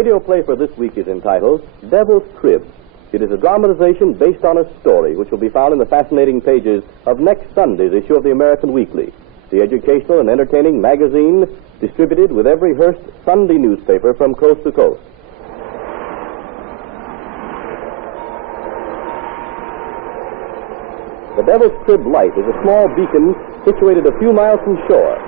radio play for this week is entitled Devil's Crib. It is a dramatization based on a story which will be found in the fascinating pages of next Sunday's issue of the American Weekly, the educational and entertaining magazine distributed with every Hearst Sunday newspaper from coast to coast. The Devil's Crib Light is a small beacon situated a few miles from shore.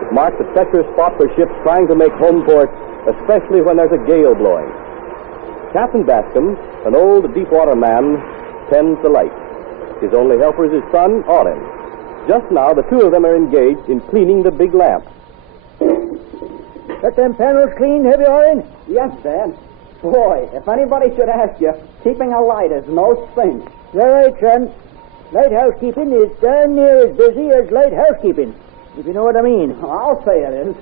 It marks a treacherous spot for ships trying to make home port, especially when there's a gale blowing. Captain Bascom, an old deep-water man, tends the light. His only helper is his son, Orrin. Just now, the two of them are engaged in cleaning the big lamp. Got them panels clean, have you, Orrin? Yes, Dad. Boy, if anybody should ask you, keeping a light is no cinch. You're right, son. Light housekeeping is darn near as busy as light housekeeping, if you know what I mean. I'll say it is.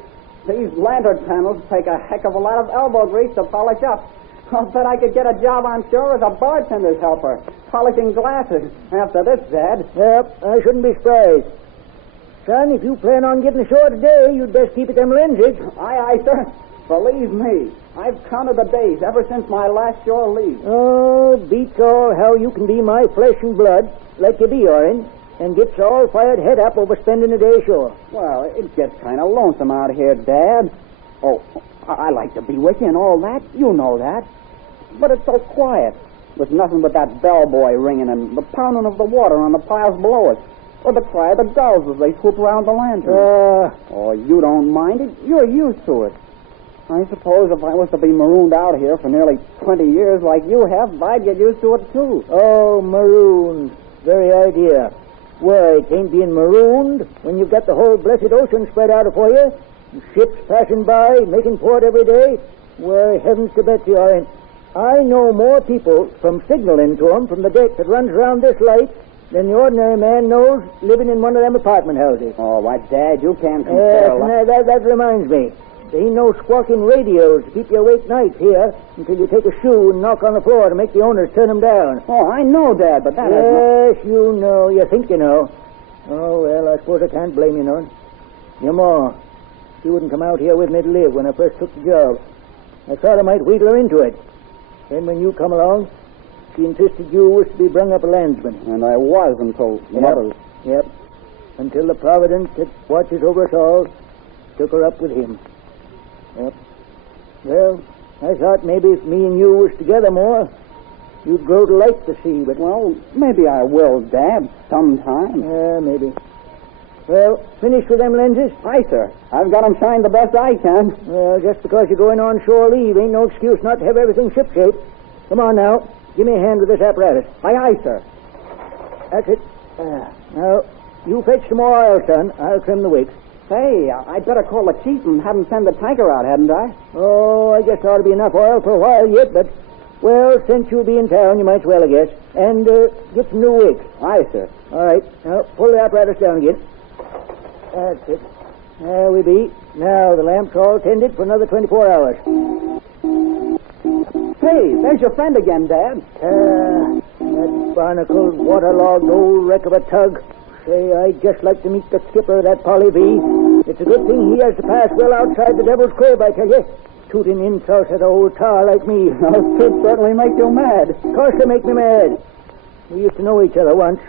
These lantern panels take a heck of a lot of elbow grease to polish up. I'll bet I could get a job on shore as a bartender's helper, polishing glasses. After this, Dad. Yep, I shouldn't be surprised. Son, if you plan on getting ashore today, you'd best keep at them lenses. Aye, sir. Believe me, I've counted the days ever since my last shore leave. Oh, beats all how you can be my flesh and blood, like you be, Orrin, and gets all fired head up over spending a day ashore. Well, it gets kind of lonesome out here, Dad. Oh, I like to be with you and all that. You know that. But it's so quiet. With nothing but that bellboy ringing and the pounding of the water on the piles below us. Or the cry of the gulls as they swoop around the lantern. Oh, you don't mind it. You're used to it. I suppose if I was to be marooned out here for nearly 20 years like you have, I'd get used to it, too. Oh, marooned. Very idea. Why, it ain't being marooned when you've got the whole blessed ocean spread out before you, and ships passing by, making port every day. Why, heavens to Betsy, Orrin, I know more people from signaling to 'em from the deck that runs around this light than the ordinary man knows living in one of them apartment houses. Oh, why, Dad, you can't compare. That reminds me. There ain't no squawking radios to keep you awake nights here until you take a shoe and knock on the floor to make the owners turn them down. Oh, I know, Dad, but that Yes, you know. You think you know. Oh, well, I suppose I can't blame you none. Your ma, she wouldn't come out here with me to live when I first took the job. I thought I might wheedle her into it. Then when you come along, she insisted you was to be brung up a landsman. And I was until Mother. Yep. Until the Providence that watches over us all took her up with him. Yep. Well, I thought maybe if me and you was together more, you'd grow to like the sea, but... Well, maybe I will, Dad, sometime. Yeah, maybe. Well, finished with them lenses? Aye, sir. I've got 'em shined the best I can. Well, just because you're going on shore leave ain't no excuse not to have everything shipshape. Come on now. Give me a hand with this apparatus. Aye, sir. That's it. Now, you fetch some more oil, son. I'll trim the wicks. Hey, I'd better call the chief and have him send the tanker out, hadn't I? Oh, I guess there ought to be enough oil for a while yet, but, well, since you'll be in town, you might as well, I guess. And get some new wicks. Aye, sir. All right. Now, pull the apparatus down again. That's it. There we be. Now, the lamp's all tended for another 24 hours. Hey, there's your friend again, Dad. That barnacled, waterlogged old wreck of a tug. Say, I'd just like to meet the skipper of that Polly V. It's a good thing he has to pass well outside the Devil's Crib, I tell you. Tooting insults at an old tar like me. Those kids certainly make you mad. Of course they make me mad. We used to know each other once,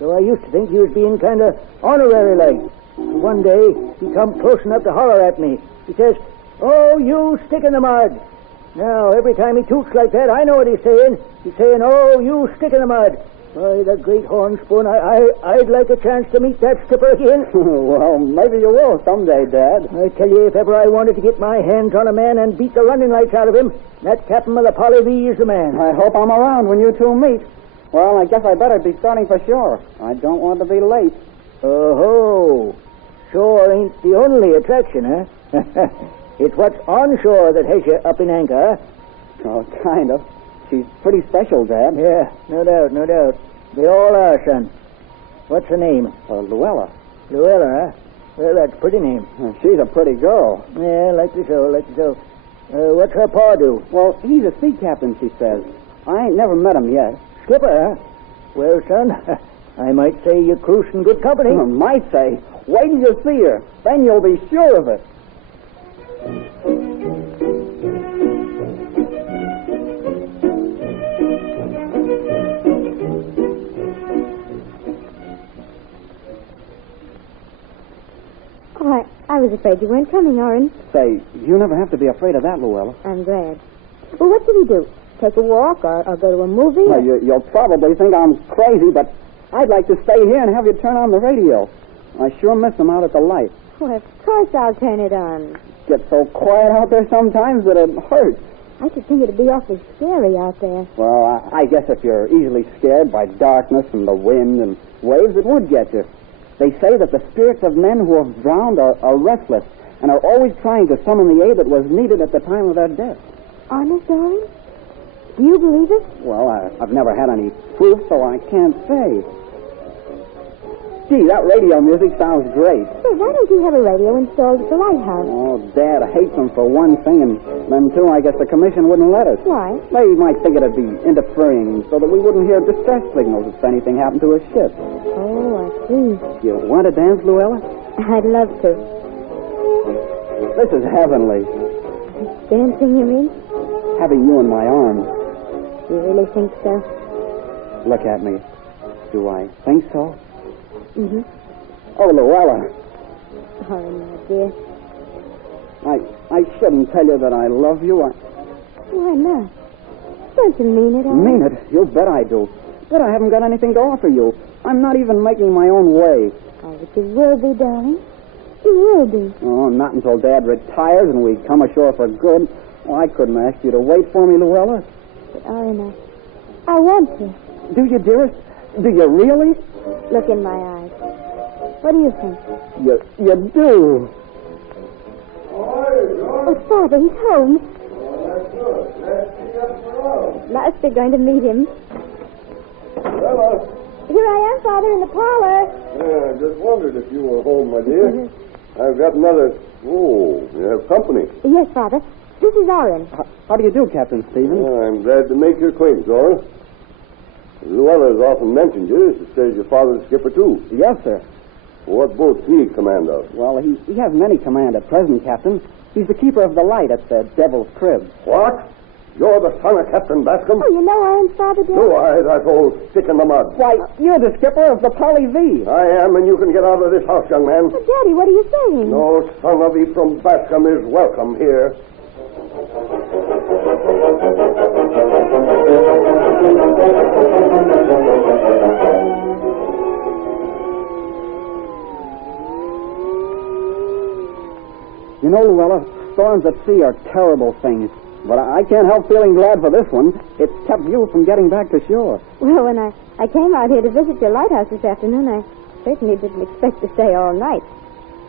so I used to think he was being kind of honorary-like. One day, he come close enough to holler at me. He says, "Oh, you stick in the mud." Now, every time he toots like that, I know what he's saying. He's saying, "Oh, you stick in the mud." By the great horn spoon, I'd like a chance to meet that skipper again. Well, maybe you will someday, Dad. I tell you, if ever I wanted to get my hands on a man and beat the running lights out of him, that captain of the Polly V is the man. I hope I'm around when you two meet. Well, I guess I better be starting for shore. I don't want to be late. Oh-ho. Shore ain't the only attraction, huh? It's what's on shore that has you up in anchor, huh? Oh, kind of. She's pretty special, Dad. Yeah, no doubt, no doubt. They all are, son. What's her name? Luella. Luella, huh? Well, that's a pretty name. She's a pretty girl. Yeah, likely so, likely so. What's her pa do? Well, he's a sea captain, she says. I ain't never met him yet. Skipper, huh? Well, son, I might say you're cruising good company. Might say. Wait till you see her. Then you'll be sure of it. was afraid you weren't coming, Orrin. Say, you never have to be afraid of that, Luella. I'm glad. Well, what should we do? Take a walk or go to a movie? Well, you'll probably think I'm crazy, but I'd like to stay here and have you turn on the radio. I sure miss them out at the light. Well, of course I'll turn it on. Gets so quiet out there sometimes that it hurts. I should think it'd be awfully scary out there. Well, I guess if you're easily scared by darkness and the wind and waves, it would get you. They say that the spirits of men who have drowned are restless and are always trying to summon the aid that was needed at the time of their death. Honest, Orrin? Do you believe it? Well, I've never had any proof, so I can't say. Gee, that radio music sounds great. Well, why don't you have a radio installed at the lighthouse? Oh, Dad hates them for one thing, and then, too, I guess the commission wouldn't let us. Why? They might think it'd be interfering so that we wouldn't hear distress signals if anything happened to a ship. Oh, I see. You want to dance, Luella? I'd love to. This is heavenly, Dancing, you mean? having you in my arms. You really think so? Look at me. Do I think so? Mm-hmm. Oh, Luella, Orrin, my dear. I shouldn't tell you that I love you. Why not? Don't you mean it, Orrin? Mean it? You bet I do. But I haven't got anything to offer you. I'm not even making my own way. Oh, but you will be, darling. You will be. Oh, not until Dad retires and we come ashore for good. Oh, I couldn't ask you to wait for me, Luella. But, Orrin, I want to. Do you, dearest? Do you really? Look in my eyes. What do you think? You do. Oh, Father, he's home. Must be going to meet him. Hello. Here I am, Father, in the parlor. Yeah, I just wondered if you were home, my dear. I've got another... Oh, you have company. Yes, Father. This is Orrin. How do you do, Captain Stevens? I'm glad to make your acquaintance, Orrin. Luella's often mentioned you. She says your father's skipper, too. Yes, sir. What boat's he command of? Well, he hasn't any command at present, Captain. He's the keeper of the light at the Devil's Crib. What? You're the son of Captain Bascom? Oh, you know Orrin's father, dear? No, that old stick in the mud. Why, you're the skipper of the Polly V. I am, and you can get out of this house, young man. Oh, Daddy, what are you saying? No son of Ephraim Bascom is welcome here. You know, Luella, storms at sea are terrible things. But I can't help feeling glad for this one. It's kept you from getting back to shore. Well, when I came out here to visit your lighthouse this afternoon, I certainly didn't expect to stay all night.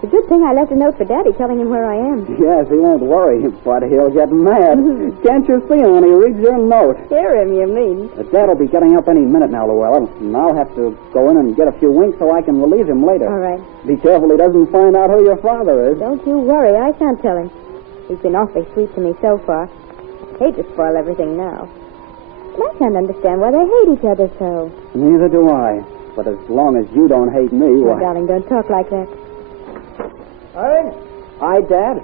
It's a good thing I left a note for Daddy telling him where I am. Yes, he won't worry, but he'll get mad. Can't you see him when he reads your note? Hear him, you mean? Dad'll be getting up any minute now, Luella, and I'll have to go in and get a few winks so I can relieve him later. All right. Be careful he doesn't find out who your father is. Don't you worry. I can't tell him. He's been awfully sweet to me so far. Hate to spoil everything now. But I can't understand why they hate each other so. Neither do I. But as long as you don't hate me, Oh, why... darling, don't talk like that. Orrin? Hi, Dad.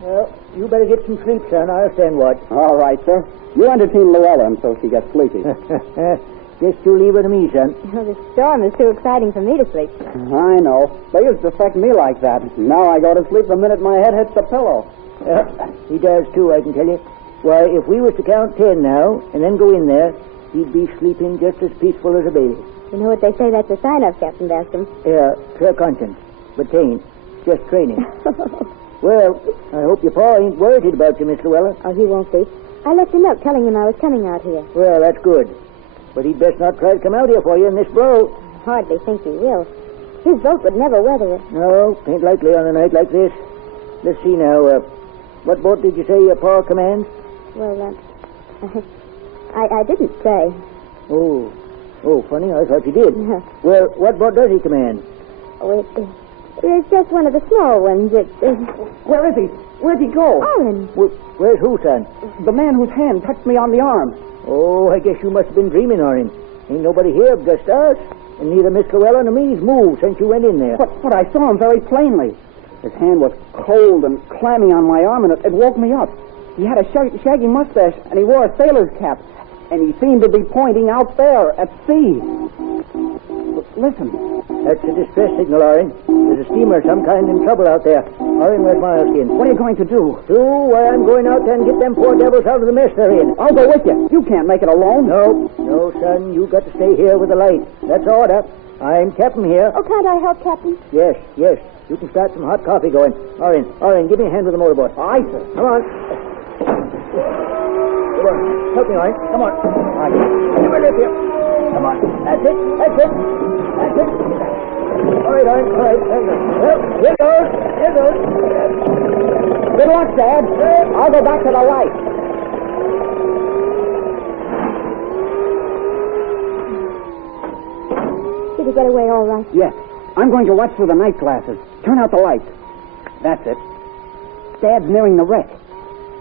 Well, you better get some sleep, son. I'll stand watch. All right, sir. You entertain Luella until she gets sleepy. Just you leave her to me, son. Oh, the storm is too exciting for me to sleep. I know. They used to affect me like that. Now I go to sleep the minute my head hits the pillow. He does, too, I can tell you. Why, if we was to count 10 now, and then go in there, he'd be sleeping just as peaceful as a baby. You know what they say that's a sign of, Captain Bascom? Yeah, clear conscience. But tain't. Just training. Well, I hope your pa ain't worried about you, Miss Luella. Oh, he won't be. I left a note telling him I was coming out here. Well, that's good. But he'd best not try to come out here for you in this blow. I hardly think he will. His boat would never weather it. No, ain't likely on a night like this. Let's see now. What boat did you say your pa commands? Well, I didn't say. Oh, funny. I thought you did. Well, what boat does he command? Oh, it's just one of the small ones. Where is he? Where'd he go? Orrin. Where's who, son? The man whose hand touched me on the arm. Oh, I guess you must have been dreaming, Orrin. Ain't nobody here but just us. And neither Miss Luella nor me's moved since you went in there. But I saw him very plainly. His hand was cold and clammy on my arm, and it woke me up. He had a shaggy mustache, and he wore a sailor's cap. And he seemed to be pointing out there at sea. Listen, That's a distress signal, Orin. There's a steamer of some kind in trouble out there. Orin, where's Mileskin? What are you going to do? Why, I'm going out there and get them poor devils out of the mess they're in. I'll go with you. You can't make it alone. No, son. You got to stay here with the light. That's order. I'm Captain here. Oh, can't I help, Captain? Yes. You can start some hot coffee going. Orin, give me a hand with the motorboat. Aye, sir. Come on. Help me, Orin. Come on. Aye. Give me a lift here. Come on. That's it. All right, Orin. All right. Well, here goes. Good luck, Dad. I'll go back to the light. Did he get away all right? Yes. I'm going to watch through the night glasses. Turn out the lights. That's it. Dad's nearing the wreck.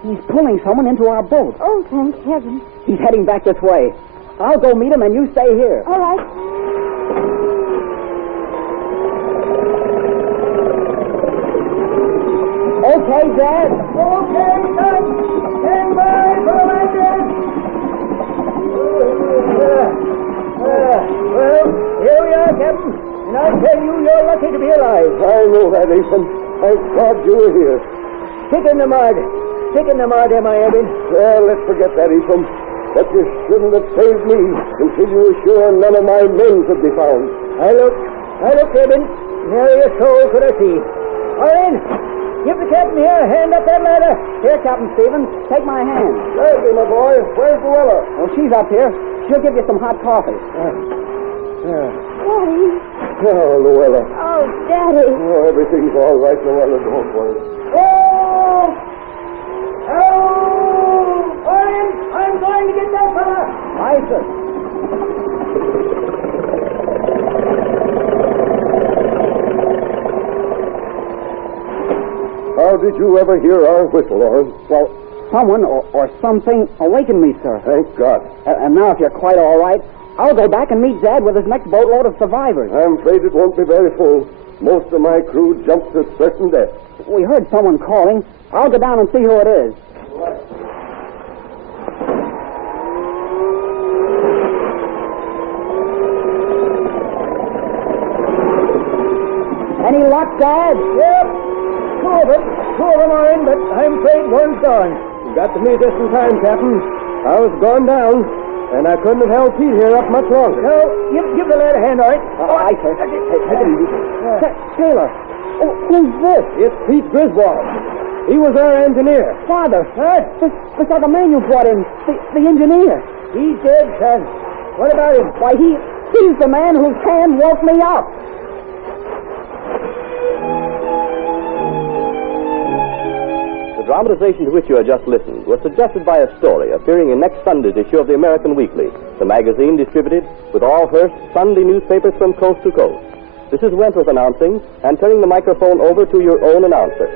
He's pulling someone into our boat. Oh, thank heaven. He's heading back this way. I'll go meet him and you stay here. All right. Okay, Dad. Okay, son. Stand by for the landing. Well, here we are, Captain. And I tell you, you're lucky to be alive. I know that, Ethan. Thank God you were here. Stick in the mud, am I, Eddie? Well, let's forget that, Ethan. But you shouldn't have saved me until you were sure none of my men could be found. I looked, Eben. Nary a soul could I see. All in. Give the captain here a hand up that ladder. Here, Captain Stevens. Take my hand. Leslie, my boy, where's Luella? Oh, she's up here. She'll give you some hot coffee. Daddy. Oh, Luella. Oh, Daddy. Oh, everything's all right, Luella. Don't worry. Oh! Orin, I'm going to get that fella. Aye, sir. How did you ever hear our whistle, Orin? Well, someone or something awakened me, sir. Thank God. And now, if you're quite all right, I'll go back and meet Dad with his next boatload of survivors. I'm afraid it won't be very full. Most of my crew jumped to certain death. We heard someone calling. I'll go down and see who it is. Any luck, Dad? Yep. Two of them, Orin, but I'm afraid one's gone. You got to me just in time, Captain. I was going down, and I couldn't have held Pete here up much longer. No, give the lad a hand, Orin. Aye, sir. Take it easy. Taylor, who's this? It's Pete Griswold. He was our engineer. Father. This other man you brought in, the engineer. He's dead, son. What about him? Why, he's the man whose hand woke me up. The dramatization to which you have just listened was suggested by a story appearing in next Sunday's issue of the American Weekly, the magazine distributed with all Hearst Sunday newspapers from coast to coast. This is Wentworth announcing and turning the microphone over to your own announcer.